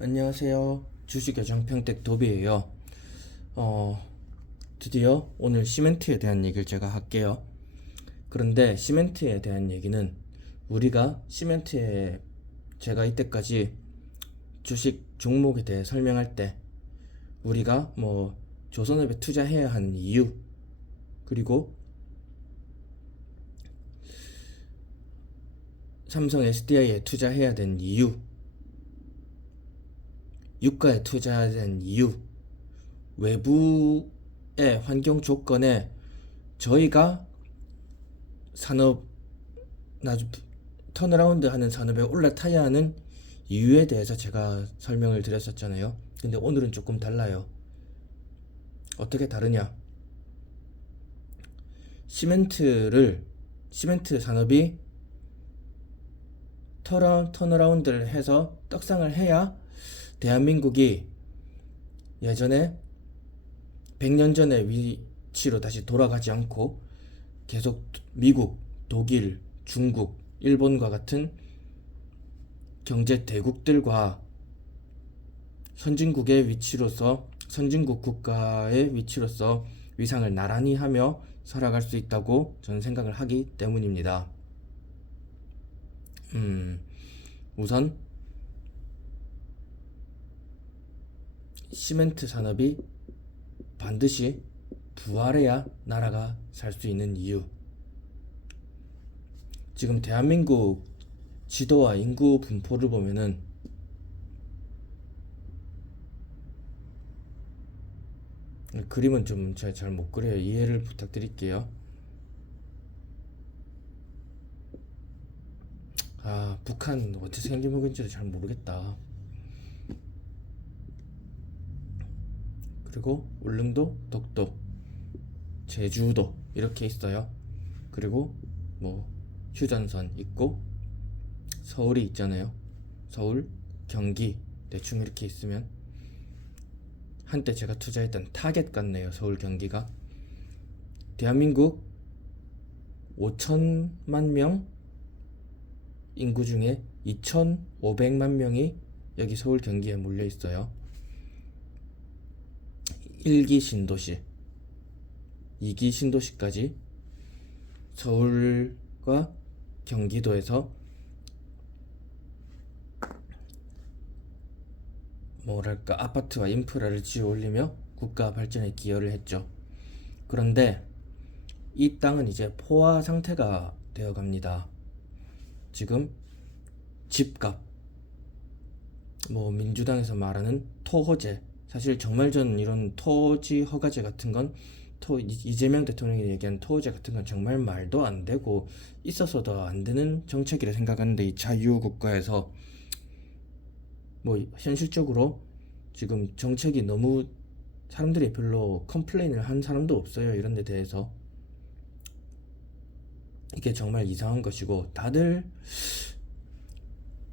안녕하세요. 주식여정 평택 도비예요. 드디어 오늘 시멘트에 대한 얘기를 제가 할게요. 그런데 시멘트에 대한 얘기는 우리가 시멘트에 제가 이때까지 주식 종목에 대해 설명할 때 우리가 조선업에 투자해야 하는 이유, 그리고 삼성 SDI에 투자해야 되는 이유, 유가에 투자해야 되는 이유, 외부의 환경 조건에 저희가 산업 턴어라운드 하는 산업에 올라타야 하는 이유에 대해서 제가 설명을 드렸었잖아요. 근데 오늘은 조금 달라요. 어떻게 다르냐? 시멘트 산업이 턴어라운드를 해서 떡상을 해야 대한민국이 예전에 100년 전의 위치로 다시 돌아가지 않고 계속 미국, 독일, 중국, 일본과 같은 경제 대국들과 선진국 국가의 위치로서 위상을 나란히 하며 살아갈 수 있다고 저는 생각을 하기 때문입니다. 우선 시멘트 산업이 반드시 부활해야 나라가 살 수 있는 이유. 지금 대한민국 지도와 인구 분포를 보면은 그림은 좀 제가 잘 못 그려요. 이해를 부탁드릴게요. 북한 어떻게 생긴지도 잘 모르겠다. 그리고 울릉도, 독도, 제주도 이렇게 있어요. 그리고 휴전선 있고 서울이 있잖아요. 서울, 경기 대충 이렇게 있으면 한때 제가 투자했던 타겟 같네요. 서울, 경기가. 대한민국 5천만 명 인구 중에 2,500만 명이 여기 서울, 경기에 몰려 있어요. 1기 신도시, 2기 신도시까지 서울과 경기도에서 아파트와 인프라를 지어 올리며 국가 발전에 기여를 했죠. 그런데 이 땅은 이제 포화 상태가 되어 갑니다. 지금 집값, 민주당에서 말하는 토호제, 사실 정말 전 이런 토지 허가제 같은 건 이재명 대통령이 얘기한 토호제 같은 건 정말 말도 안 되고 있어서도 안 되는 정책이라 생각하는데, 이 자유국가에서 현실적으로 지금 정책이 너무 사람들이 별로 컴플레인을 한 사람도 없어요. 이런 데 대해서 이게 정말 이상한 것이고, 다들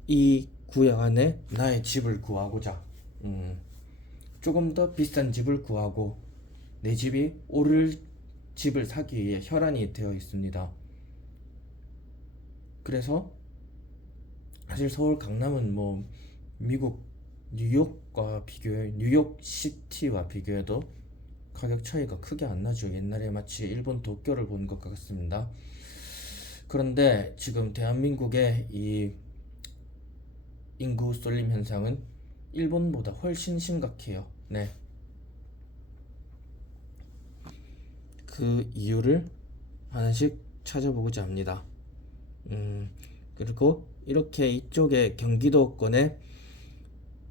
이 구역 안에 나의 집을 구하고자 조금 더 비싼 집을 구하고 내 집이 오를 집을 사기 위해 혈안이 되어 있습니다. 그래서 사실 서울 강남은 미국 뉴욕 시티와 비교해도 가격 차이가 크게 안 나죠. 옛날에 마치 일본 도쿄를 본 것 같습니다. 그런데 지금 대한민국의 이 인구 쏠림 현상은 일본보다 훨씬 심각해요. 네. 그 이유를 하나씩 찾아보고자 합니다. 그리고 이렇게 이쪽에 경기도권에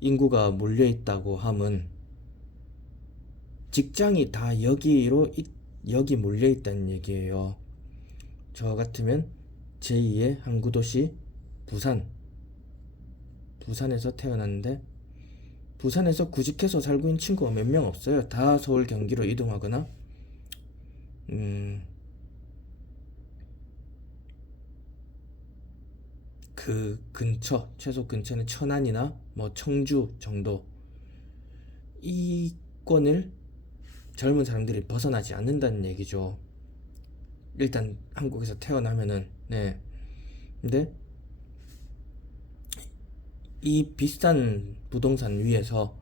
인구가 몰려 있다고 함은 직장이 다 여기 몰려 있다는 얘기예요. 저 같으면 제2의 항구도시 부산에서 태어났는데 부산에서 구직해서 살고 있는 친구가 몇 명 없어요. 다 서울, 경기로 이동하거나 그 최소 근처는 천안이나 청주 정도, 이 권을 젊은 사람들이 벗어나지 않는다는 얘기죠. 일단 한국에서 태어나면은. 네. 근데 이 비싼 부동산 위에서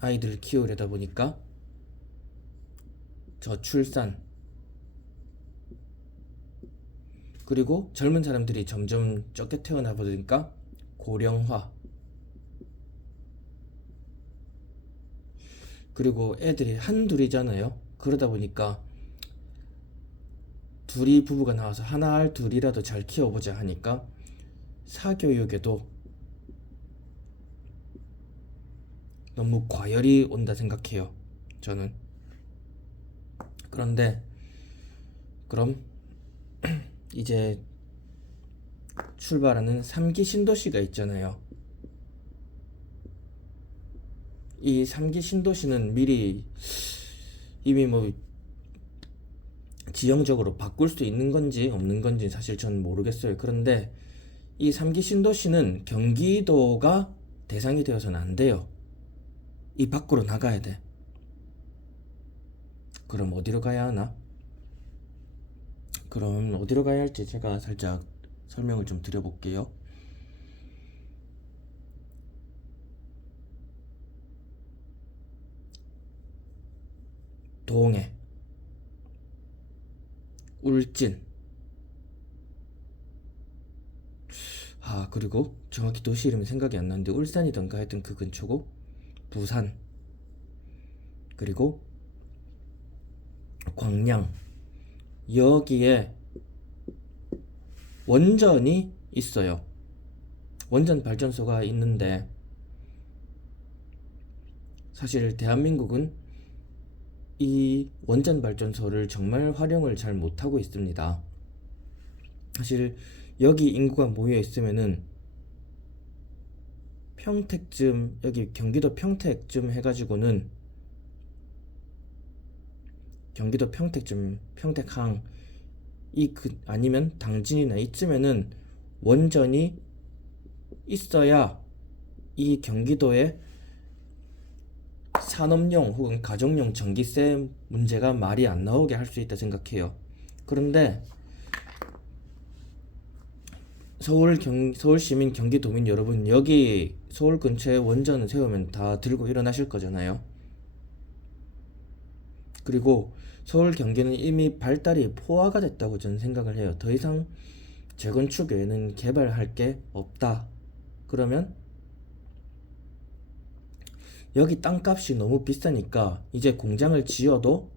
아이들을 키우려다 보니까 저출산, 그리고 젊은 사람들이 점점 적게 태어나 보니까 고령화, 그리고 애들이 한둘이잖아요. 그러다 보니까 둘이 부부가 나와서 하나 알 둘이라도 잘 키워보자 하니까 사교육에도 너무 과열이 온다 생각해요, 저는. 그런데 그럼 이제 출발하는 3기 신도시가 있잖아요. 이 3기 신도시는 미리 이미 뭐 지형적으로 바꿀 수 있는 건지 없는 건지 사실 전 모르겠어요. 그런데 이 3기 신도시는 경기도가 대상이 되어서는 안 돼요. 이 밖으로 나가야 돼. 그럼 어디로 가야 하나? 그럼 어디로 가야 할지 제가 살짝 설명을 좀 드려볼게요. 동해, 울진, 그리고 정확히 도시 이름이 생각이 안 나는데 울산이던가 하여튼 그 근처고, 부산, 그리고 광양. 여기에 원전이 있어요. 원전 발전소가 있는데 사실 대한민국은 이 원전 발전소를 정말 활용을 잘 못하고 있습니다. 사실 여기 인구가 모여 있으면은 평택쯤, 여기 경기도 평택쯤 해가지고는 경기도 평택쯤, 평택항 아니면 당진이나 이쯤에는 원전이 있어야 이 경기도에 산업용 혹은 가정용 전기세 문제가 말이 안 나오게 할 수 있다 생각해요. 그런데 서울 시민, 경기도민 여러분, 여기 서울 근처에 원전을 세우면 다 들고 일어나실 거잖아요. 그리고 서울 경기는 이미 발달이 포화가 됐다고 저는 생각을 해요. 더 이상 재건축 외에는 개발할 게 없다. 그러면 여기 땅값이 너무 비싸니까 이제 공장을 지어도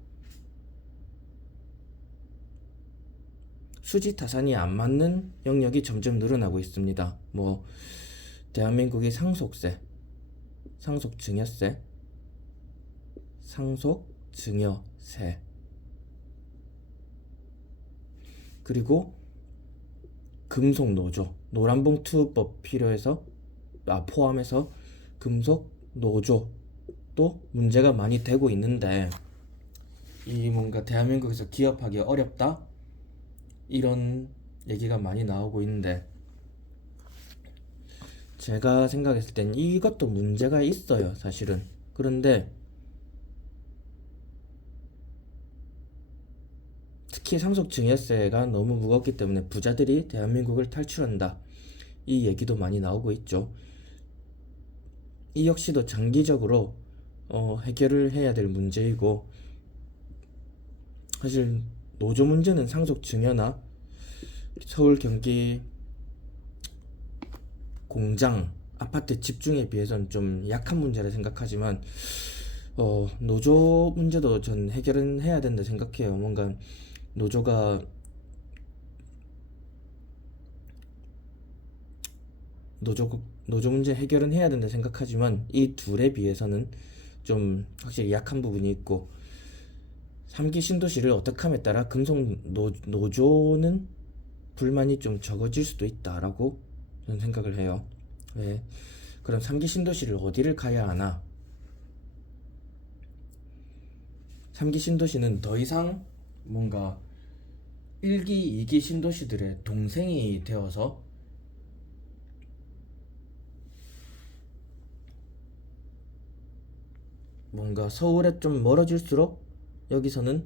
수지타산이 안 맞는 영역이 점점 늘어나고 있습니다. 뭐 대한민국이 상속세, 상속증여세, 상속증여세, 그리고 금속노조, 노란봉투법 포함해서 금속노조도 문제가 많이 되고 있는데, 이 뭔가 대한민국에서 기업하기 어렵다? 이런 얘기가 많이 나오고 있는데, 제가 생각했을 땐 이것도 문제가 있어요, 사실은. 그런데 특히 상속증여세가 너무 무겁기 때문에 부자들이 대한민국을 탈출한다, 이 얘기도 많이 나오고 있죠. 이 역시도 장기적으로 해결을 해야 될 문제이고, 사실 노조 문제는 상속증여나 서울 경기 공장 아파트 집중에 비해서는 좀 약한 문제라 생각하지만 노조 문제도 전 해결은 해야 된다 생각해요. 뭔가 노조가 노조 문제 해결은 해야 된다 생각하지만 이 둘에 비해서는 좀 확실히 약한 부분이 있고, 3기 신도시를 어떻게 함에 따라 노조는 불만이 좀 적어질 수도 있다라고 저는 생각을 해요. 왜? 그럼 3기 신도시를 어디를 가야 하나? 3기 신도시는 더 이상 뭔가 1기, 2기 신도시들의 동생이 되어서 뭔가 서울에 좀 멀어질수록 여기서는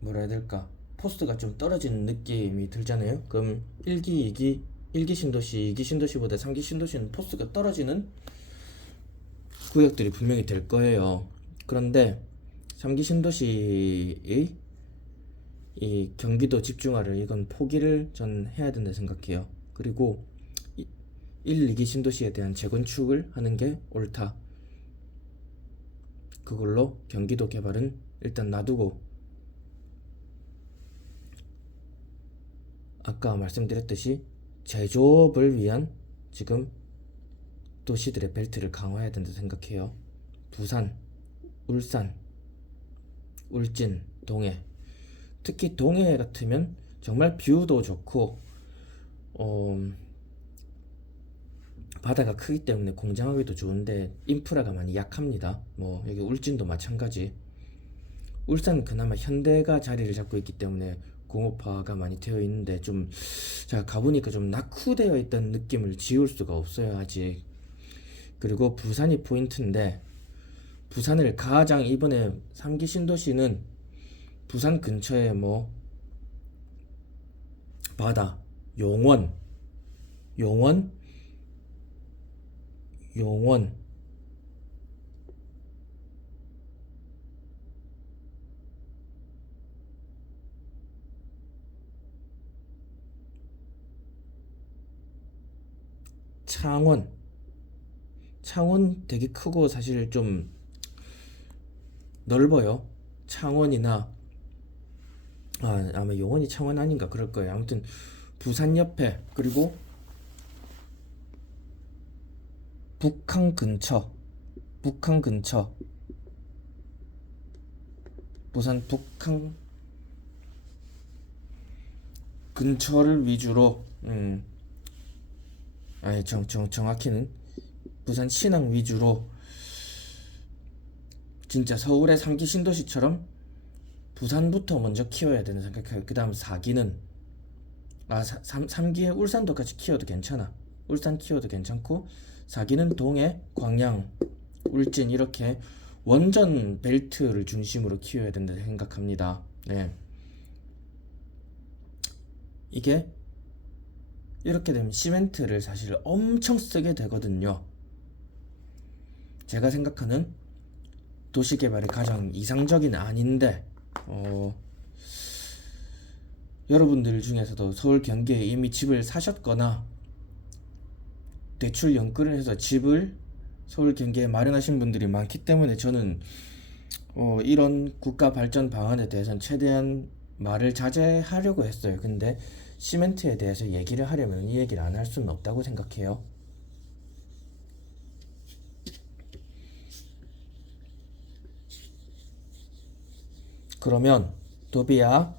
뭐라 해야 될까, 포스가 좀 떨어지는 느낌이 들잖아요. 그럼 1기, 2기, 1기 신도시, 2기 신도시보다 3기 신도시는 포스가 떨어지는 구역들이 분명히 될 거예요. 그런데 3기 신도시의 이 경기도 집중화를 이건 포기를 전 해야 된다 생각해요. 그리고 1, 2기 신도시에 대한 재건축을 하는 게 옳다. 그걸로 경기도 개발은 일단 놔두고, 아까 말씀드렸듯이 제조업을 위한 지금 도시들의 벨트를 강화해야 된다 생각해요. 부산, 울산, 울진, 동해. 특히 동해 같으면 정말 뷰도 좋고 바다가 크기 때문에 공장하기도 좋은데 인프라가 많이 약합니다. 뭐 여기 울진도 마찬가지. 울산은 그나마 현대가 자리를 잡고 있기 때문에 공업화가 많이 되어 있는데 좀 제가 가보니까 좀 낙후되어 있다는 느낌을 지울 수가 없어요 아직. 그리고 부산이 포인트인데, 부산을 가장 이번에 3기 신도시는 부산 근처에 뭐 바다, 용원, 용원, 용원, 창원. 창원 되게 크고 사실 좀 넓어요. 창원이나 아마 용원이 창원 아닌가 그럴 거예요. 아무튼 부산 옆에, 그리고 북한 근처, 북한 근처, 부산 북한 근처를 위주로 정확히는 부산 신항 위주로 진짜 서울의 3기 신도시처럼 부산부터 먼저 키워야 되는 생각해요. 그 다음 4기는 3기에 울산도 같이 키워도 괜찮아. 울산 키워도 괜찮고, 4기는 동해, 광양, 울진 이렇게 원전 벨트를 중심으로 키워야 된다 생각합니다. 네. 이게 이렇게 되면 시멘트를 사실 엄청 쓰게 되거든요. 제가 생각하는 도시개발의 가장 이상적인 아닌데, 여러분들 중에서도 서울 경기에 이미 집을 사셨거나 대출 연끌을 해서 집을 서울 경기에 마련하신 분들이 많기 때문에 저는 이런 국가 발전 방안에 대해서는 최대한 말을 자제하려고 했어요. 근데 시멘트에 대해서 얘기를 하려면 이 얘기를 안 할 수는 없다고 생각해요. 그러면 도비야,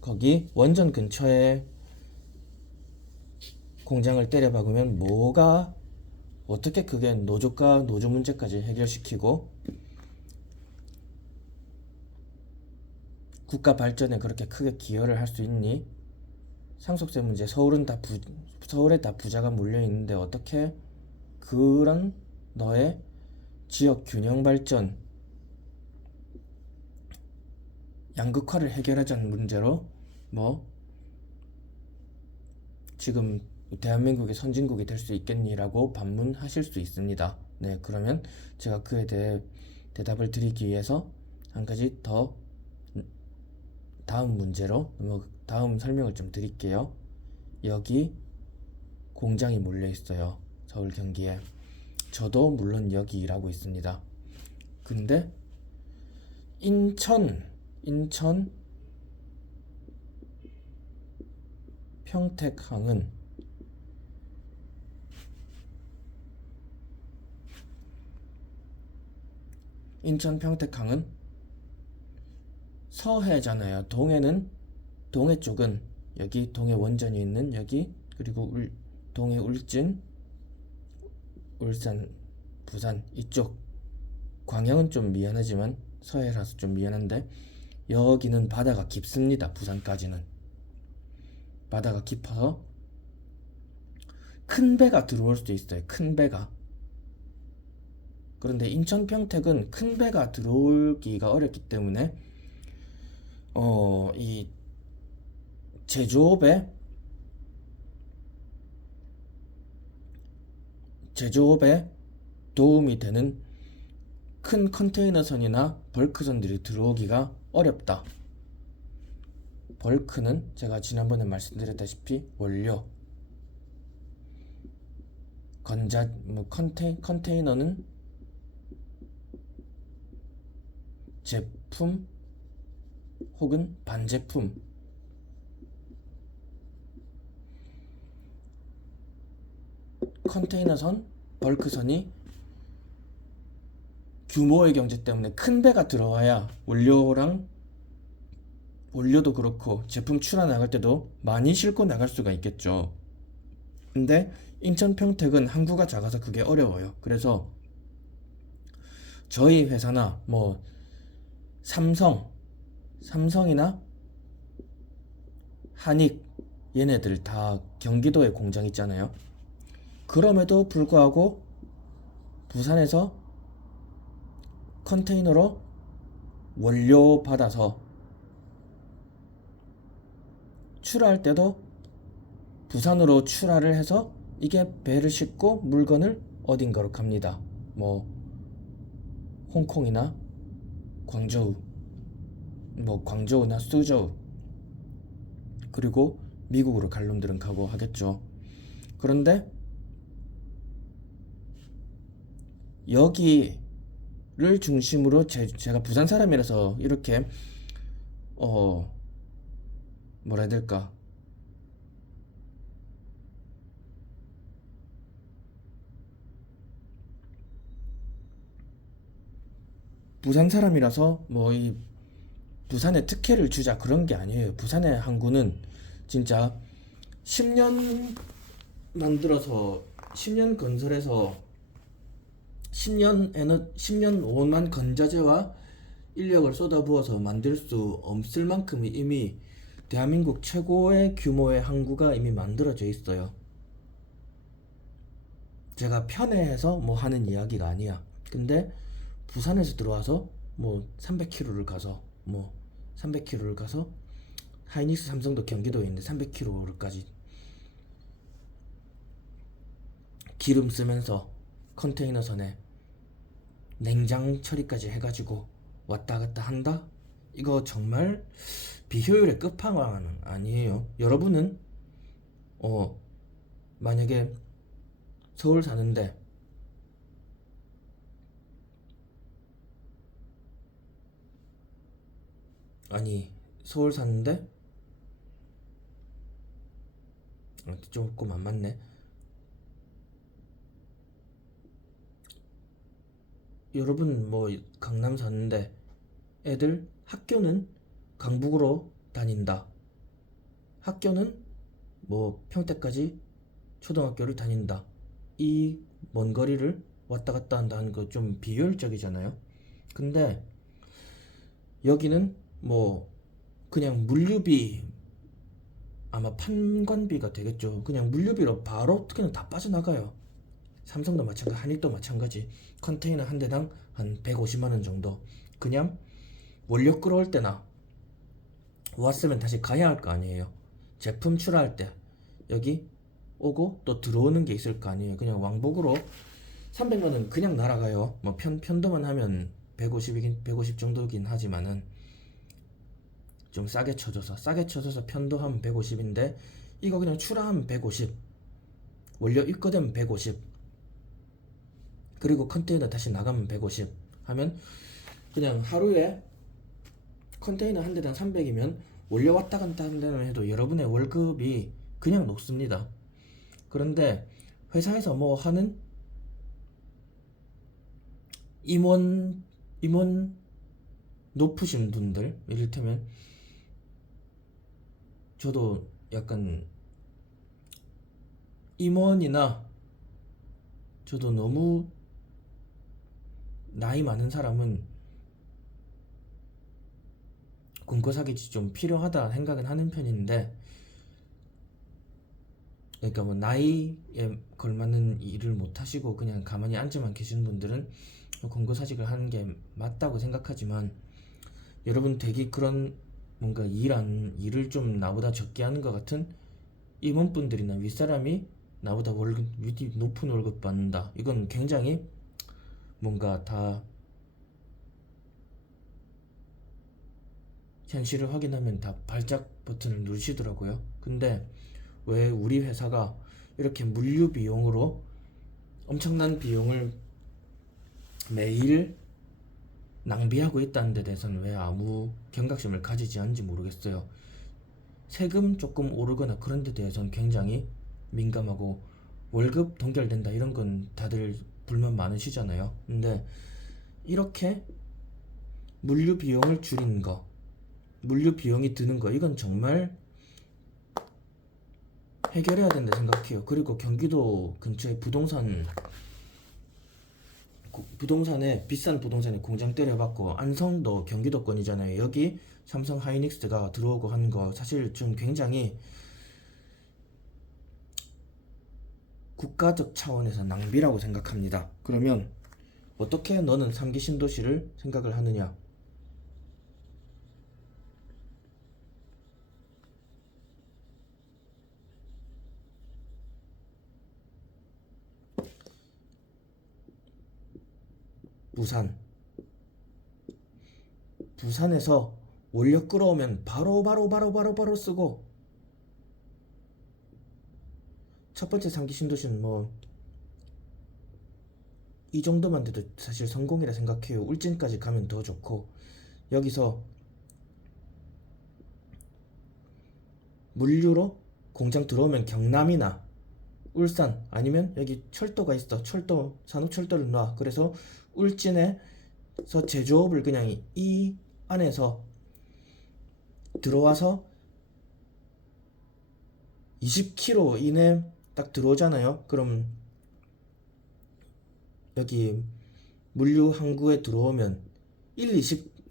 거기 원전 근처에 공장을 때려박으면 뭐가 어떻게 그게 노조가 노조 문제까지 해결시키고 국가 발전에 그렇게 크게 기여를 할 수 있니? 상속세 문제, 서울에 다 부자가 몰려 있는데 어떻게 그런 너의 지역 균형 발전, 양극화를 해결하자는 문제로 뭐 지금 대한민국의 선진국이 될 수 있겠니라고 반문하실 수 있습니다. 네, 그러면 제가 그에 대해 대답을 드리기 위해서 한 가지 더 다음 문제로 다음 설명을 좀 드릴게요. 여기 공장이 몰려 있어요. 서울 경기에. 저도 물론 여기 일하고 있습니다. 근데 인천 평택항은 서해잖아요. 동해 쪽은 여기 동해 원전이 있는 여기, 그리고 동해 울진, 울산, 부산 이쪽. 광양은 좀 미안하지만 서해라서 좀 미안한데 여기는 바다가 깊습니다. 부산까지는 바다가 깊어서 큰 배가 들어올 수도 있어요. 큰 배가. 그런데 인천 평택은 큰 배가 들어오기가 어렵기 때문에 이 제조업에 제조업에 도움이 되는 큰 컨테이너선이나 벌크선들이 들어오기가 어렵다. 벌크는 제가 지난번에 말씀드렸다시피 원료, 컨테이너는 제품 혹은 반제품, 컨테이너선, 벌크선이 규모의 경제 때문에 큰 배가 들어와야 원료도 그렇고 제품 출하 나갈 때도 많이 싣고 나갈 수가 있겠죠. 근데 인천 평택은 항구가 작아서 그게 어려워요. 그래서 저희 회사나 뭐 삼성이나 한익 얘네들 다 경기도에 공장 있잖아요. 그럼에도 불구하고 부산에서 컨테이너로 원료 받아서 출하할 때도 부산으로 출하를 해서 이게 배를 싣고 물건을 어딘가로 갑니다. 뭐 홍콩이나 광저우나 수저우, 그리고 미국으로 갈 놈들은 가고 하겠죠. 그런데 여기를 중심으로 제가 부산 사람이라서 이렇게 뭐라 해야 될까, 부산 사람이라서 뭐 이 부산에 특혜를 주자 그런 게 아니에요. 부산의 항구는 진짜 10년 만들어서 10년 건설해서 10년 오만 건자재와 인력을 쏟아부어서 만들 수 없을 만큼 이미 대한민국 최고의 규모의 항구가 이미 만들어져 있어요. 제가 편애해서 뭐 하는 이야기가 아니야. 근데 부산에서 들어와서 뭐 300km를 가서 하이닉스 삼성도 경기도에 있는데 300km까지 기름 쓰면서 컨테이너선에 냉장 처리까지 해가지고 왔다 갔다 한다? 이거 정말 비효율의 끝판왕은 아니에요. 여러분은 만약에 서울 사는데 서울 사는데 조금 안 맞네. 여러분 뭐 강남 사는데 애들 학교는 강북으로 다닌다. 학교는 뭐 평택까지 초등학교를 다닌다. 이 먼 거리를 왔다 갔다 한다는 거 좀 비효율적이잖아요. 근데 여기는 뭐 그냥 물류비, 아마 판관비가 되겠죠. 그냥 물류비로 바로 그냥 다 빠져나가요. 삼성도 마찬가지, 한익도 마찬가지. 컨테이너 한 대당 한 150만 원 정도. 그냥 원료 끌어올 때나 왔으면 다시 가야 할 거 아니에요. 제품 출하할 때 여기 오고 또 들어오는 게 있을 거 아니에요. 그냥 왕복으로 300만 원 그냥 날아가요. 뭐 편도만 하면 150 정도긴 하지만은 좀 싸게 쳐줘서 편도하면 150인데 이거 그냥 출하하면 150, 원료 입고되면 150, 그리고 컨테이너 다시 나가면 150 하면 그냥 하루에 컨테이너 한 대당 300이면 원료 왔다 갔다 한다는 해도 여러분의 월급이 그냥 녹습니다. 그런데 회사에서 뭐 하는 임원 높으신 분들, 이를테면 저도 약간 임원이나 저도 너무 나이 많은 사람은 공과사기지 좀 필요하다 생각은 하는 편인데, 그러니까 뭐 나이에 걸맞는 일을 못 하시고 그냥 가만히 앉아만 계시는 분들은 공과사직을 하는 게 맞다고 생각하지만, 여러분 되게 그런 뭔가 일을 좀 나보다 적게 하는 것 같은 임원분들이나 윗사람이 나보다 높은 월급 받는다. 이건 굉장히 뭔가 다 현실을 확인하면 다 발작 버튼을 누르시더라고요. 근데 왜 우리 회사가 이렇게 물류 비용으로 엄청난 비용을 매일 낭비하고 있다는 데 대해서는 왜 아무 경각심을 가지지 않는지 모르겠어요. 세금 조금 오르거나 그런 데 대해서는 굉장히 민감하고 월급 동결된다 이런 건 다들 불만 많으시잖아요. 근데 이렇게 물류 비용을 줄이는 거, 물류 비용이 드는 거, 이건 정말 해결해야 된다 생각해요. 그리고 경기도 근처에 부동산에 비싼 부동산에 공장 때려박고 안성도 경기도권이잖아요. 여기 삼성 하이닉스가 들어오고 하는 거 사실 좀 굉장히 국가적 차원에서 낭비라고 생각합니다. 그러면 어떻게 너는 3기 신도시를 생각을 하느냐? 부산. 부산에서 원료 끌어오면 바로 쓰고, 첫 번째 3기 신도시는 뭐 이 정도만 돼도 사실 성공이라 생각해요. 울진까지 가면 더 좋고, 여기서 물류로 공장 들어오면 경남이나 울산 아니면 여기 철도가 있어. 산업철도를 놔. 그래서 울진에서 제조업을 그냥 이 안에서 들어와서 20km 이내 딱 들어오잖아요. 그럼 여기 물류 항구에 들어오면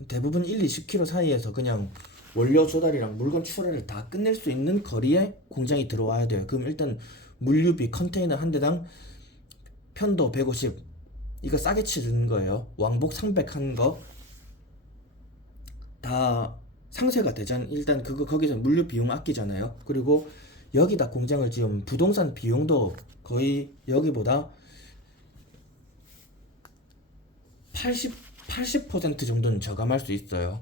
대부분 1, 20km 사이에서 그냥 원료 조달이랑 물건 출하를 다 끝낼 수 있는 거리에 공장이 들어와야 돼요. 그럼 일단 물류비 컨테이너 한 대당 편도 150 이거 싸게 치르는 거예요. 왕복 300 한 거 다 상세가 되잖아. 일단 거기서 물류 비용 아끼잖아요. 그리고 여기다 공장을 지으면 부동산 비용도 거의 여기보다 80% 정도는 저감할 수 있어요.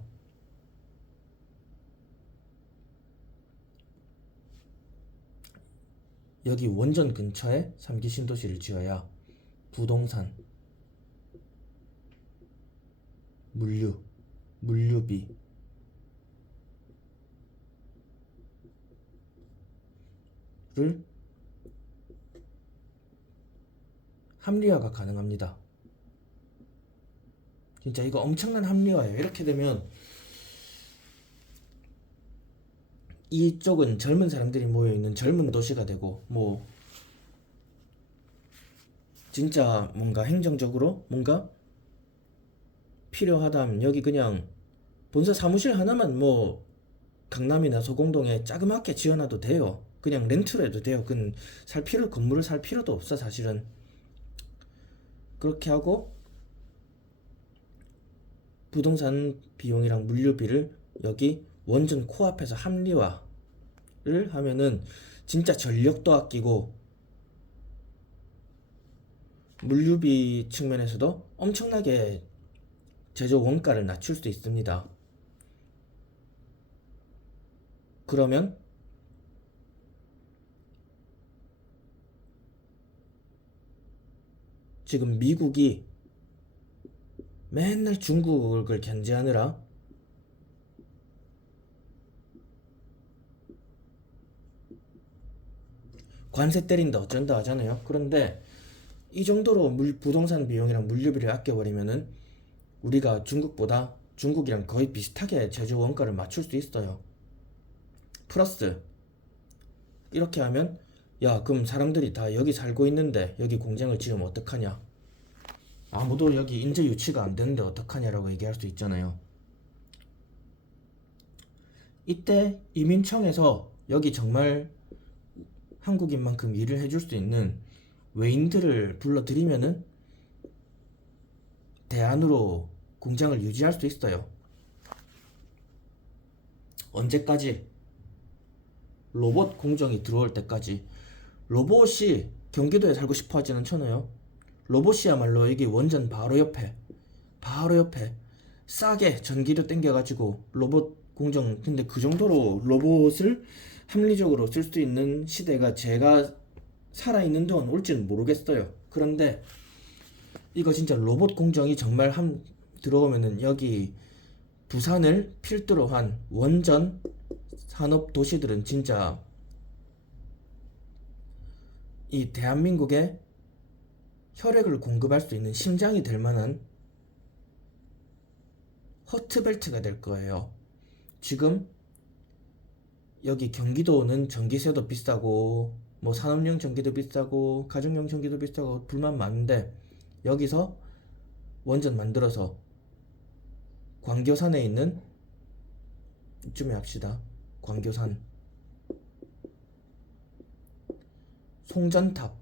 여기 원전 근처에 3기 신도시를 지어야 부동산, 물류비 를 합리화가 가능합니다. 진짜 이거 엄청난 합리화예요. 이렇게 되면 이쪽은 젊은 사람들이 모여있는 젊은 도시가 되고, 뭐 진짜 뭔가 행정적으로 뭔가 필요하다면 여기 그냥 본사 사무실 하나만 뭐 강남이나 소공동에 자그맣게 지어놔도 돼요. 그냥 렌트로 해도 돼요. 건물을 살 필요도 없어 사실은. 그렇게 하고 부동산 비용이랑 물류비를 여기 원전 코앞에서 합리화를 하면은 진짜 전력도 아끼고 물류비 측면에서도 엄청나게 제조 원가를 낮출 수 있습니다. 그러면 지금 미국이 맨날 중국을 견제하느라 관세 때린다 어쩐다 하잖아요. 그런데 이 정도로 부동산 비용이랑 물류비를 아껴버리면은 우리가 중국이랑 거의 비슷하게 제조 원가를 맞출 수 있어요. 플러스 이렇게 하면 야 그럼 사람들이 다 여기 살고 있는데 여기 공장을 지으면 어떡하냐, 아무도 여기 인재 유치가 안 되는데 어떡하냐라고 얘기할 수 있잖아요. 이때 이민청에서 여기 정말 한국인만큼 일을 해줄 수 있는 외인들을 불러들이면은 대안으로 공장을 유지할 수 있어요. 언제까지? 로봇 공정이 들어올 때까지. 로봇이 경기도에 살고 싶어 하지는 않잖아요. 로봇이야말로 이게 원전 바로 옆에 싸게 전기료 땡겨가지고 로봇 공정. 근데 그 정도로 로봇을 합리적으로 쓸 수 있는 시대가 제가 살아있는 동안 올지는 모르겠어요. 그런데 이거 진짜 로봇 공정이 정말 들어오면은 여기 부산을 필두로 한 원전 산업 도시들은 진짜 이 대한민국에 혈액을 공급할 수 있는 심장이 될 만한 허트벨트가 될 거예요. 지금 여기 경기도는 전기세도 비싸고 뭐 산업용 전기도 비싸고 가정용 전기도 비싸고 불만 많은데, 여기서 원전 만들어서 광교산에 있는, 이쯤에 합시다, 광교산 송전탑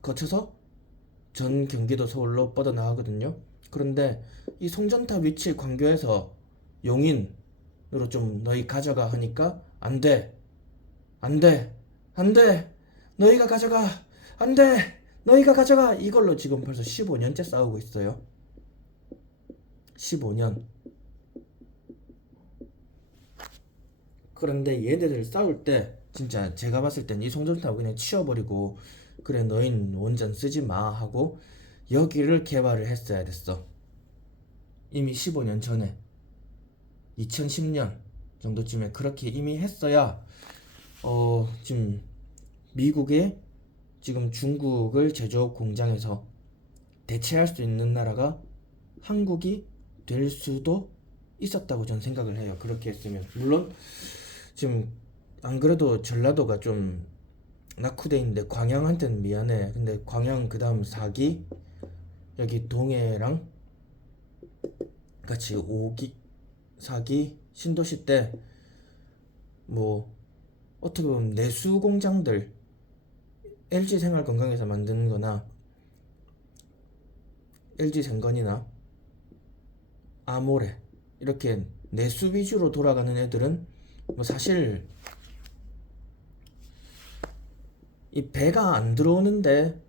거쳐서 전 경기도 서울로 뻗어나가거든요. 그런데 이 송전탑 위치 광교에서 용인으로 좀 너희 가져가 하니까 안돼, 안돼, 안돼, 너희가 가져가, 안돼, 너희가 가져가, 이걸로 지금 벌써 15년째 싸우고 있어요. 15년. 그런데 얘네들 싸울 때 진짜 제가 봤을 땐 이 송전탑 그냥 치워버리고, 그래 너흰 원전 쓰지 마 하고 여기를 개발을 했어야 됐어. 이미 15년 전에 2010년 정도쯤에 그렇게 이미 했어야 지금 미국의 지금 중국을 제조업 공장에서 대체할 수 있는 나라가 한국이 될 수도 있었다고 저는 생각을 해요. 그렇게 했으면. 물론 지금 안 그래도 전라도가 좀 낙후돼 있는데 광양한테는 미안해. 근데 광양 그 다음 4기 여기 동해랑 같이 5기 4기 신도시 때 뭐 어떻게 보면 내수 공장들, LG 생활건강에서 만드는 거나 LG 생건이나 아모레 이렇게 내수 위주로 돌아가는 애들은 뭐 사실 이 배가 안 들어오는데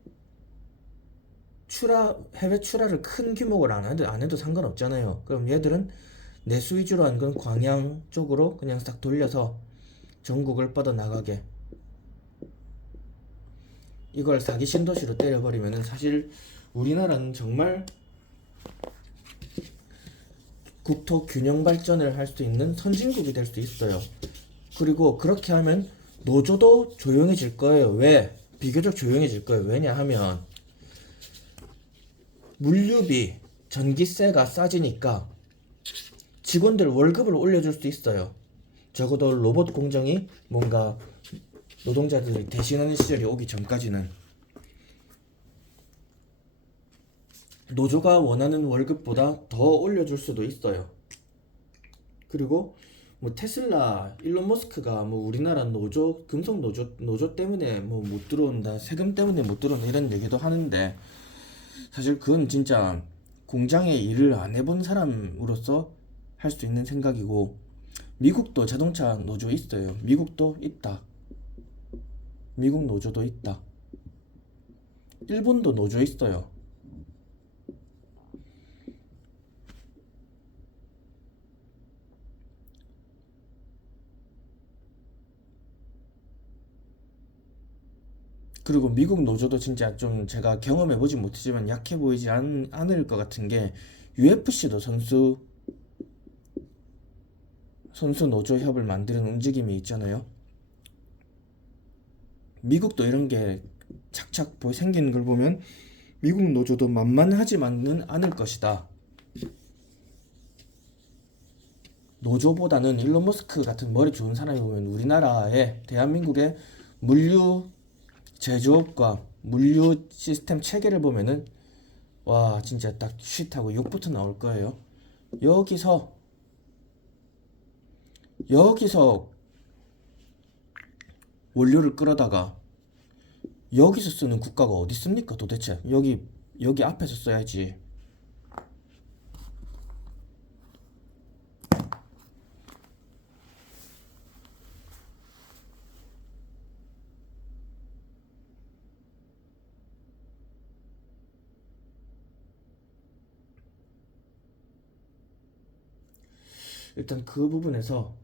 해외 출하를 큰 규모로 안 해도 상관없잖아요. 그럼 얘들은 내수 위주로 한 건 광양 쪽으로 그냥 싹 돌려서 전국을 뻗어나가게, 이걸 4기 신도시로 때려버리면은 사실 우리나라는 정말 국토 균형 발전을 할 수 있는 선진국이 될 수 있어요. 그리고 그렇게 하면 노조도 조용해질 거예요. 왜? 비교적 조용해질 거예요. 왜냐하면 물류비, 전기세가 싸지니까 직원들 월급을 올려줄 수 있어요. 적어도 로봇 공정이 뭔가 노동자들이 대신하는 시절이 오기 전까지는 노조가 원하는 월급보다 더 올려줄 수도 있어요. 그리고 뭐 테슬라 일론 머스크가 뭐 우리나라 금속 노조 때문에 뭐 못 들어온다, 세금 때문에 못 들어온다 이런 얘기도 하는데, 사실 그건 진짜 공장에 일을 안 해본 사람으로서 할 수 있는 생각이고, 미국도 자동차 노조 있어요. 미국도 있다. 미국 노조도 있다. 일본도 노조 있어요. 그리고 미국 노조도 진짜 좀 제가 경험해보지 못했지만 약해 보이지 않을 것 같은 게, UFC도 선수 노조 협을 만드는 움직임이 있잖아요. 미국도 이런 게 착착 생기는 걸 보면 미국 노조도 만만하지만은 않을 것이다. 노조보다는 일론 머스크 같은 머리 좋은 사람이 보면 우리나라의 대한민국의 물류 제조업과 물류 시스템 체계를 보면은 와 진짜 딱 쉿하고 욕부터 나올 거예요. 여기서 원료를 끌어다가 여기서 쓰는 국가가 어디 있습니까 도대체? 여기 앞에서 써야지. 일단 그 부분에서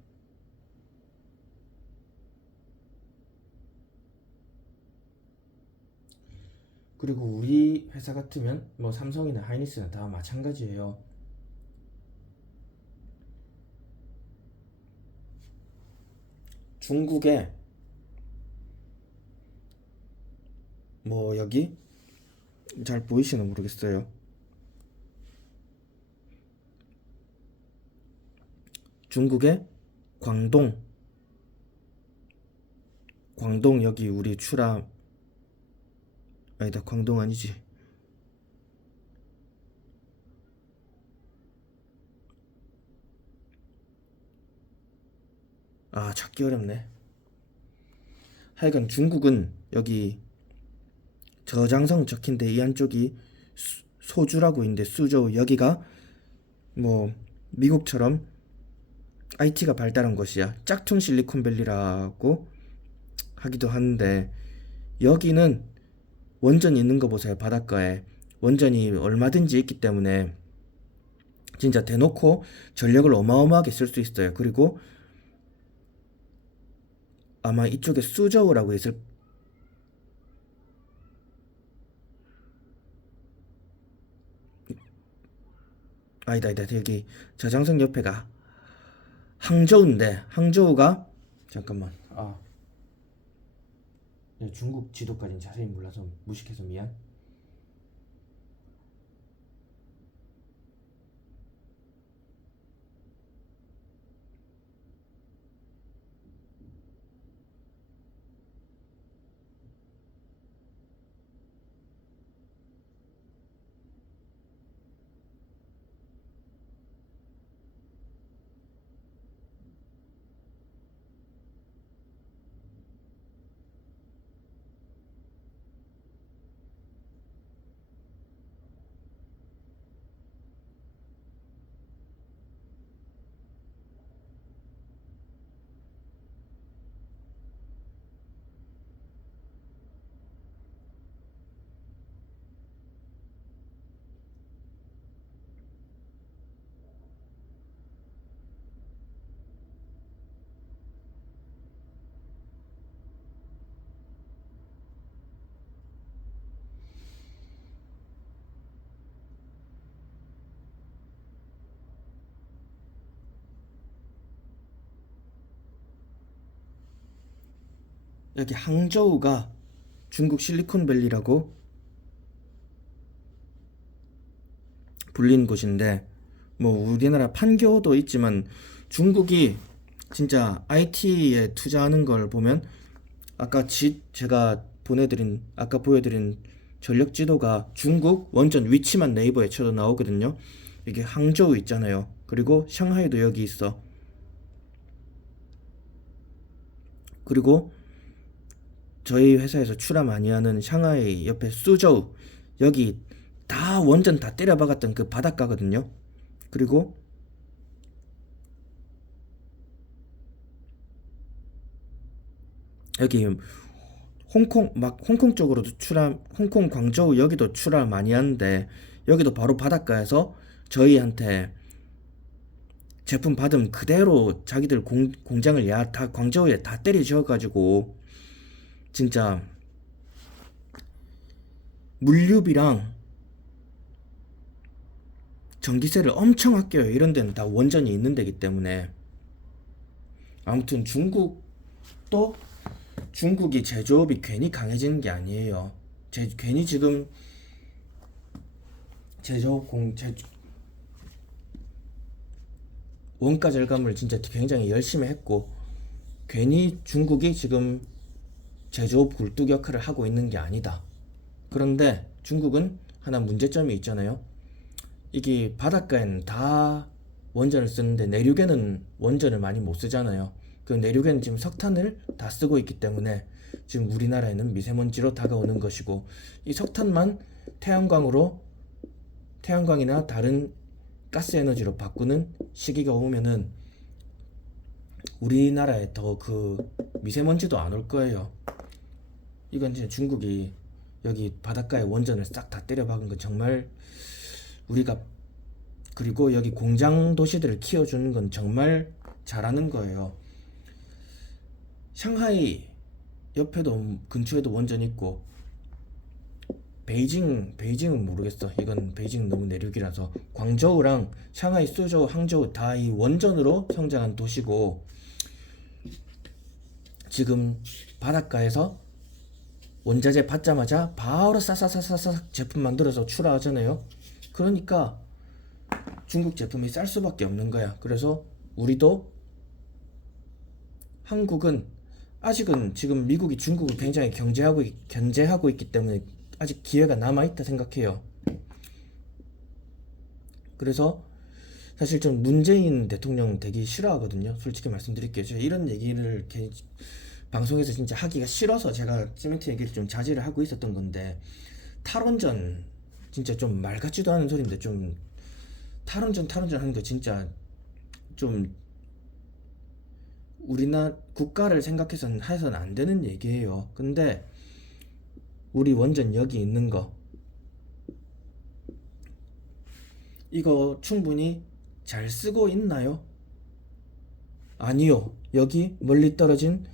그리고 우리 회사 같으면 뭐 삼성이나 하이닉스나 다 마찬가지예요. 중국에 뭐 여기 잘 보이시나 모르겠어요. 중국의 광동 여기 우리 추라 아니다, 광동 아니지. 아, 찾기 어렵네. 하여간 중국은 여기 저장성 적힌데 이 안쪽이 소주라고 있는데 수저우 여기가 뭐 미국처럼 IT가 발달한 곳이야. 짝퉁 실리콘밸리라고 하기도 하는데 여기는 원전 있는 거 보세요. 바닷가에 원전이 얼마든지 있기 때문에 진짜 대놓고 전력을 어마어마하게 쓸 수 있어요. 그리고 아마 이쪽에 수저우라고 있을 아니다 여기 저장성 옆에가 항저우인데 항저우가 잠깐만 중국 지도까지는 자세히 몰라서 무식해서 미안. 여기 항저우가 중국 실리콘밸리라고 불리는 곳인데 뭐 우리나라 판교도 있지만 중국이 진짜 IT에 투자하는 걸 보면 제가 아까 보여드린 전력 지도가 중국 원전 위치만 네이버에 쳐도 나오거든요. 이게 항저우 있잖아요. 그리고 샹하이도 여기 있어. 그리고 저희 회사에서 출하 많이 하는 샹하이 옆에 수저우 여기 다 원전 다 때려박았던 그 바닷가거든요. 그리고 여기 홍콩 쪽으로도 홍콩 광저우 여기도 출하 많이 하는데 여기도 바로 바닷가에서 저희한테 제품 받으면 그대로 자기들 공장을 다 광저우에 다 때려 지어가지고 진짜 물류비랑 전기세를 엄청 아껴요. 이런 데는 다 원전이 있는 데기 때문에. 아무튼 중국이 제조업이 괜히 강해지는 게 아니에요. 괜히 지금 원가 절감을 진짜 굉장히 열심히 했고 괜히 중국이 지금 제조업 굴뚝 역할을 하고 있는 게 아니다. 그런데 중국은 하나 문제점이 있잖아요. 이게 바닷가에는 다 원전을 쓰는데 내륙에는 원전을 많이 못 쓰잖아요. 그 내륙에는 지금 석탄을 다 쓰고 있기 때문에 지금 우리나라에는 미세먼지로 다가오는 것이고 이 석탄만 태양광이나 다른 가스 에너지로 바꾸는 시기가 오면은 우리나라에 더 그 미세먼지도 안 올 거예요. 이건 이제 중국이 여기 바닷가에 원전을 싹 다 때려박은 건 정말 우리가 그리고 여기 공장 도시들을 키워주는 건 정말 잘하는 거예요. 샹하이 옆에도 근처에도 원전 있고, 베이징은 모르겠어. 이건 베이징 너무 내륙이라서. 광저우랑 샹하이, 수저우, 항저우 다 이 원전으로 성장한 도시고, 지금 바닷가에서 원자재 받자마자 바로 싸싸싸싸 제품 만들어서 출하하잖아요. 그러니까 중국 제품이 쌀 수밖에 없는 거야. 그래서 우리도, 한국은 아직은 지금 미국이 중국을 굉장히 견제하고 있기 때문에 아직 기회가 남아있다 생각해요. 그래서 사실 전 문재인 대통령 되게 싫어하거든요. 솔직히 말씀드릴게요. 제가 이런 얘기를 방송에서 진짜 하기가 싫어서 제가 시멘트 얘기를 좀 자제를 하고 있었던 건데, 탈원전 진짜 좀 말 같지도 않은 소리인데, 좀 탈원전 하는 거 진짜 좀 우리나라 국가를 생각해서는 해서는 안 되는 얘기예요. 근데 우리 원전 여기 있는 거, 이거 충분히 잘 쓰고 있나요? 아니요. 여기 멀리 떨어진,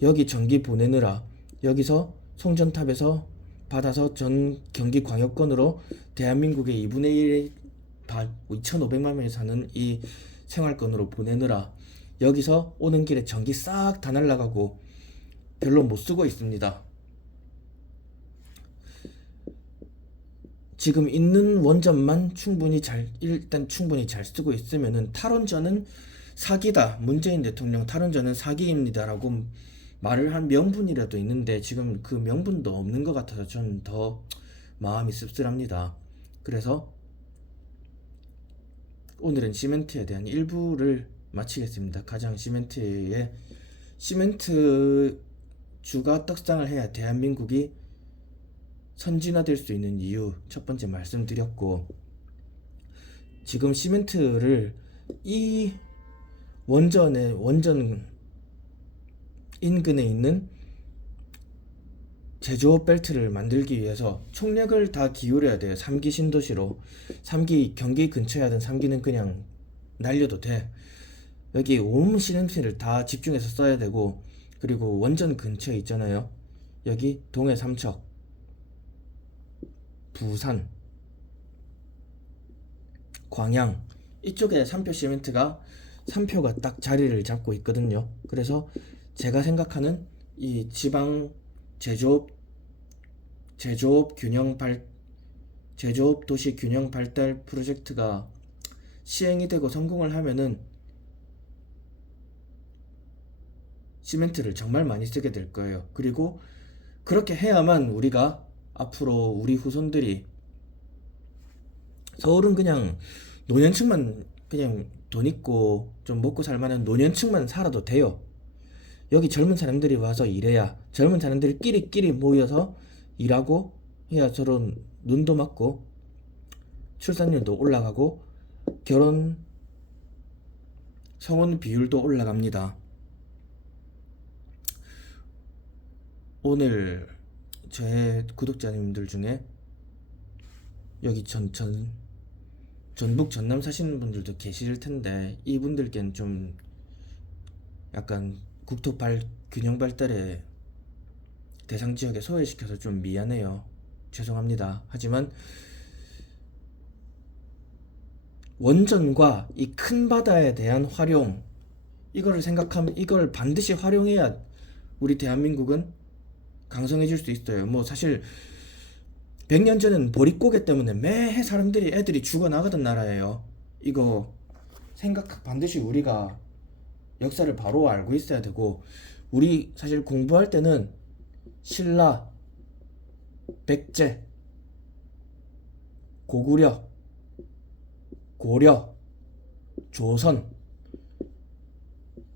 여기 전기 보내느라 여기서 송전탑에서 받아서 전 경기광역권으로 대한민국의 2분의 1, 2,500만 명이 사는 이 생활권으로 보내느라 여기서 오는 길에 전기 싹 다 날라가고 별로 못 쓰고 있습니다. 지금 있는 원전만 일단 충분히 잘 쓰고 있으면은, 탈원전은 사기다, 문재인 대통령 탈원전은 사기입니다라고 말을 한 명분이라도 있는데, 지금 그 명분도 없는 것 같아서 저는 더 마음이 씁쓸합니다. 그래서 오늘은 시멘트에 대한 일부를 마치겠습니다. 가장 시멘트 주가 떡상을 해야 대한민국이 선진화될 수 있는 이유 첫 번째 말씀드렸고, 지금 시멘트를 이 원전 인근에 있는 제조업 벨트를 만들기 위해서 총력을 다 기울여야 돼요. 3기 신도시로. 3기 경기 근처에 하든 3기는 그냥 날려도 돼. 여기 온 시멘트를 다 집중해서 써야 되고, 그리고 원전 근처에 있잖아요. 여기 동해 삼척, 부산, 광양, 이쪽에 3표 시멘트가 3표가 딱 자리를 잡고 있거든요. 그래서 제가 생각하는 이 지방 제조업 도시 균형 발달 프로젝트가 시행이 되고 성공을 하면은 시멘트를 정말 많이 쓰게 될 거예요. 그리고 그렇게 해야만 우리가 앞으로 우리 후손들이, 서울은 그냥 노년층만, 그냥 돈 있고 좀 먹고 살만한 노년층만 살아도 돼요. 여기 젊은 사람들이 와서 일해야, 젊은 사람들끼리 모여서 일하고 해야 서로 눈도 맞고 출산율도 올라가고 성혼 비율도 올라갑니다. 오늘 제 구독자님들 중에 여기 전북 전남 사시는 분들도 계실 텐데, 이분들께는 좀 약간 균형 발달의 대상 지역에 소외시켜서 좀 미안해요. 죄송합니다. 하지만 원전과 이 큰 바다에 대한 활용, 이걸 반드시 활용해야 우리 대한민국은 강성해질 수 있어요. 뭐 사실 100년 전엔 보릿고개 때문에 매해 애들이 죽어나가던 나라예요. 이거 반드시 우리가 역사를 바로 알고 있어야 되고, 우리 사실 공부할 때는 신라, 백제, 고구려, 고려, 조선,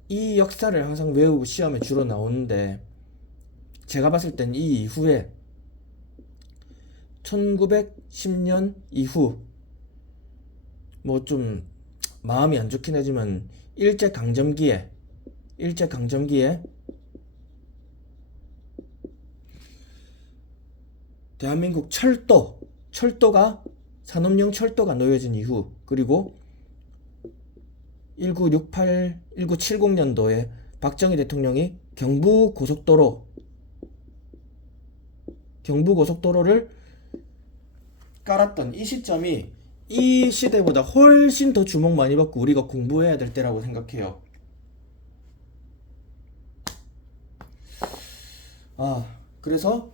이 역사를 항상 외우고 시험에 주로 나오는데, 제가 봤을 땐 이 이후에 1910년 이후 뭐 좀 마음이 안 좋긴 하지만 일제강점기에 대한민국 철도가 산업용 철도가 놓여진 이후, 그리고 1968, 1970년도에 박정희 대통령이 경부고속도로를 깔았던 이 시점이 이 시대보다 훨씬 더 주목 많이 받고 우리가 공부해야 될 때라고 생각해요. 그래서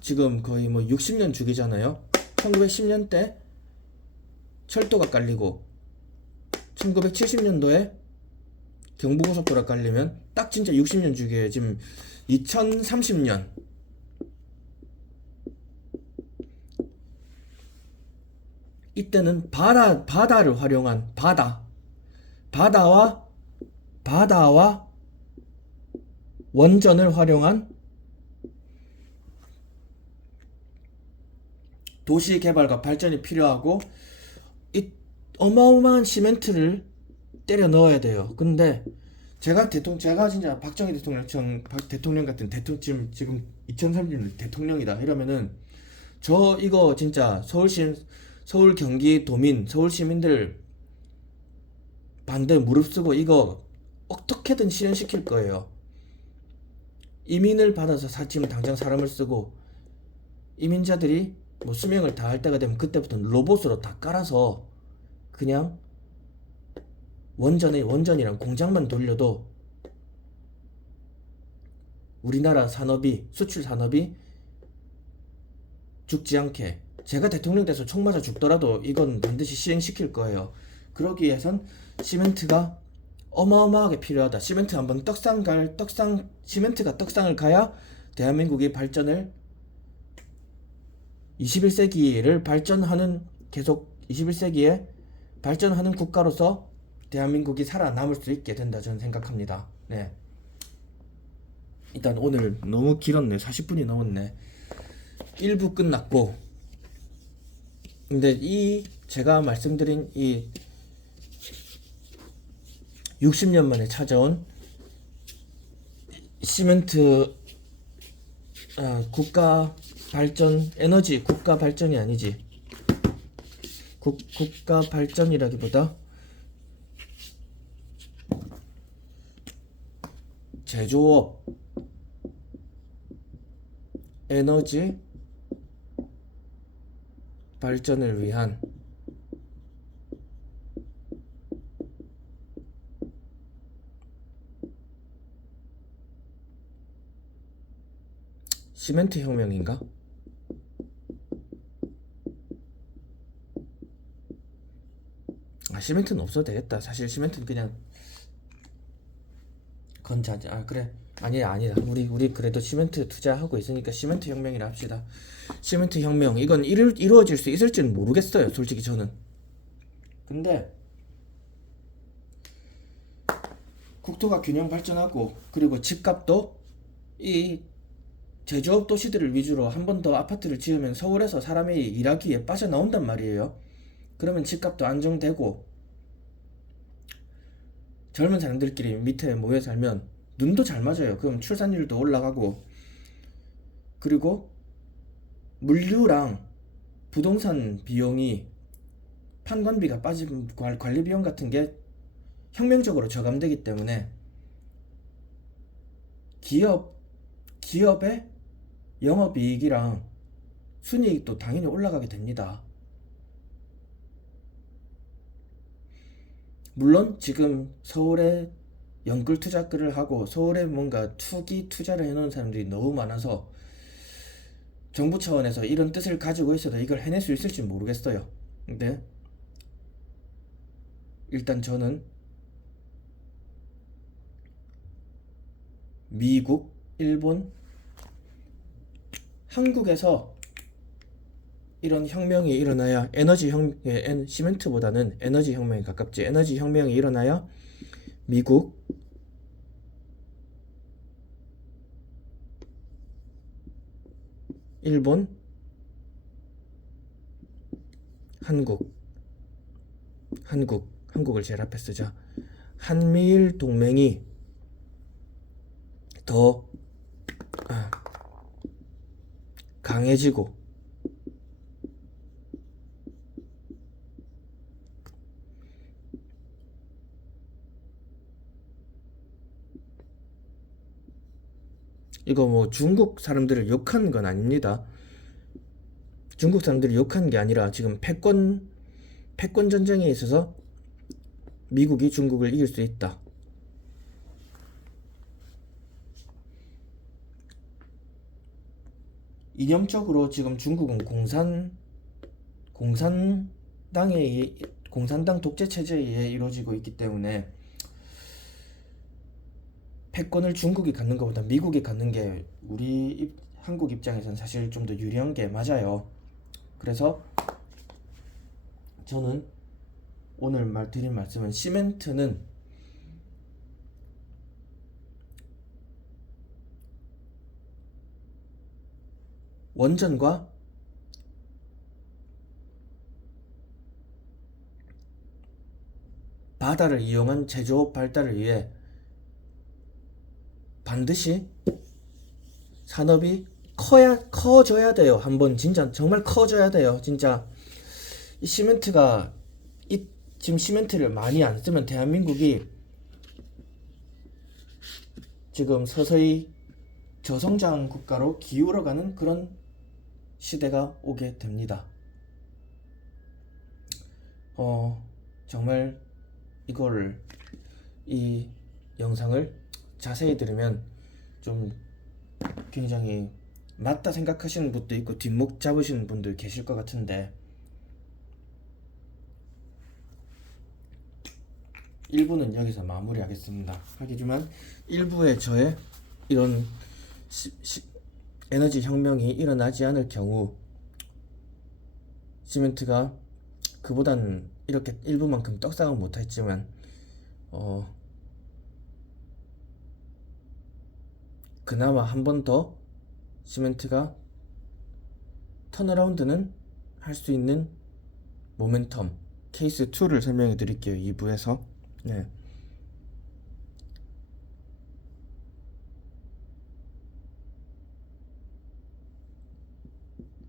지금 거의 뭐 60년 주기잖아요. 1910년대 철도가 깔리고 1970년도에 경부고속도로가 깔리면 딱 진짜 60년 주기에 지금 2030년 이때는 바다를 활용한 바다와 원전을 활용한 도시 개발과 발전이 필요하고 이 어마어마한 시멘트를 때려 넣어야 돼요. 근데 제가 진짜 박정희 대통령 같은 지금 2030년 대통령이다 이러면은 저 이거 진짜 서울 경기 도민 서울 시민들 반대 무릅쓰고 이거 어떻게든 실현시킬 거예요. 이민을 받아서 지금 당장 사람을 쓰고 이민자들이 뭐 수명을 다할 때가 되면 그때부터는 로봇으로 다 깔아서 그냥 원전이랑 공장만 돌려도 우리나라 수출 산업이 죽지 않게, 제가 대통령 돼서 총 맞아 죽더라도 이건 반드시 시행시킬 거예요. 그러기 위해선 시멘트가 어마어마하게 필요하다. 시멘트가 떡상을 가야 대한민국이 21세기에 발전하는 국가로서 대한민국이 살아남을 수 있게 된다 저는 생각합니다. 네. 일단 오늘 너무 길었네. 40분이 넘었네. 1부 끝났고, 근데 제가 말씀드린 이 60년 만에 찾아온 시멘트 국가 발전이 아니지. 국가 발전이라기보다 제조업, 에너지 발전을 위한 시멘트 혁명인가? 시멘트는 없어도 되겠다. 사실 시멘트는 그냥 건자재. 그래. 아니다. 우리 그래도 시멘트 투자하고 있으니까 시멘트 혁명이라 합시다. 시멘트 혁명. 이건 이루어질 수 있을지는 모르겠어요. 솔직히 저는. 근데 국토가 균형 발전하고, 그리고 집값도 이 제조업 도시들을 위주로 한 번 더 아파트를 지으면 서울에서 사람이 일하기에 빠져나온단 말이에요. 그러면 집값도 안정되고 젊은 사람들끼리 밑에 모여 살면 눈도 잘 맞아요. 그럼 출산율도 올라가고, 그리고 물류랑 부동산 비용이 판관비가 빠지면 관리 비용 같은 게 혁명적으로 저감되기 때문에 기업의 영업이익이랑 순이익도 당연히 올라가게 됩니다. 물론 지금 서울에 연끌 투자를 하고 서울에 뭔가 투자를 해놓은 사람들이 너무 많아서 정부 차원에서 이런 뜻을 가지고 있어도 이걸 해낼 수 있을지 모르겠어요. 근데 일단 저는 미국, 일본, 한국에서 이런 혁명이 일어나야 시멘트보다는 에너지 혁명에 가깝지. 에너지 혁명이 일어나야 미국, 일본, 한국을 제일 앞에 쓰자. 한미일 동맹이 더 강해지고 이거 뭐 중국 사람들을 욕한 건 아닙니다. 중국 사람들이 욕한 게 아니라 지금 패권 전쟁에 있어서 미국이 중국을 이길 수 있다. 이념적으로 지금 중국은 공산당 독재 체제에 의해 이루어지고 있기 때문에 패권을 중국이 갖는 것보다 미국이 갖는 게 한국 입장에선 사실 좀 더 유리한 게 맞아요. 그래서 저는 오늘 드린 말씀은 시멘트는 원전과 바다를 이용한 제조업 발달을 위해 반드시 산업이 커져야 돼요. 한번 진짜 정말 커져야 돼요. 진짜 이 시멘트가 지금 시멘트를 많이 안 쓰면 대한민국이 지금 서서히 저성장 국가로 기울어가는 그런 시대가 오게 됩니다. 정말 이 영상을 자세히 들으면 좀 굉장히 맞다 생각하시는 분도 있고 뒷목 잡으시는 분들 계실 것 같은데 1부는 여기서 마무리하겠습니다. 하지만 1부에 저의 이런 에너지 혁명이 일어나지 않을 경우 시멘트가 그보단 이렇게 1부만큼 떡상은 못했지만 그나마 한 번 더 시멘트가 턴어라운드는 할 수 있는 모멘텀 케이스 2를 설명해 드릴게요. 2부에서. 네.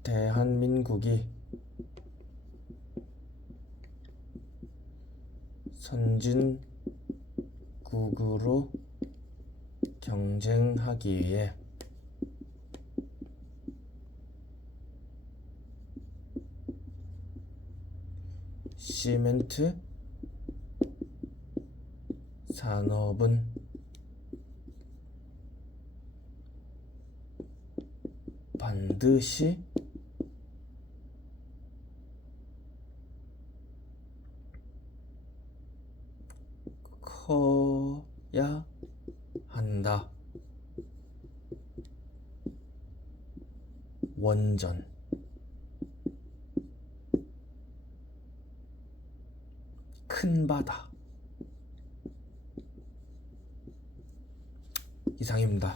대한민국이 선진국으로 경쟁하기 위해 시멘트 산업은 반드시 커야 한다. 원전 큰 바다 이상입니다.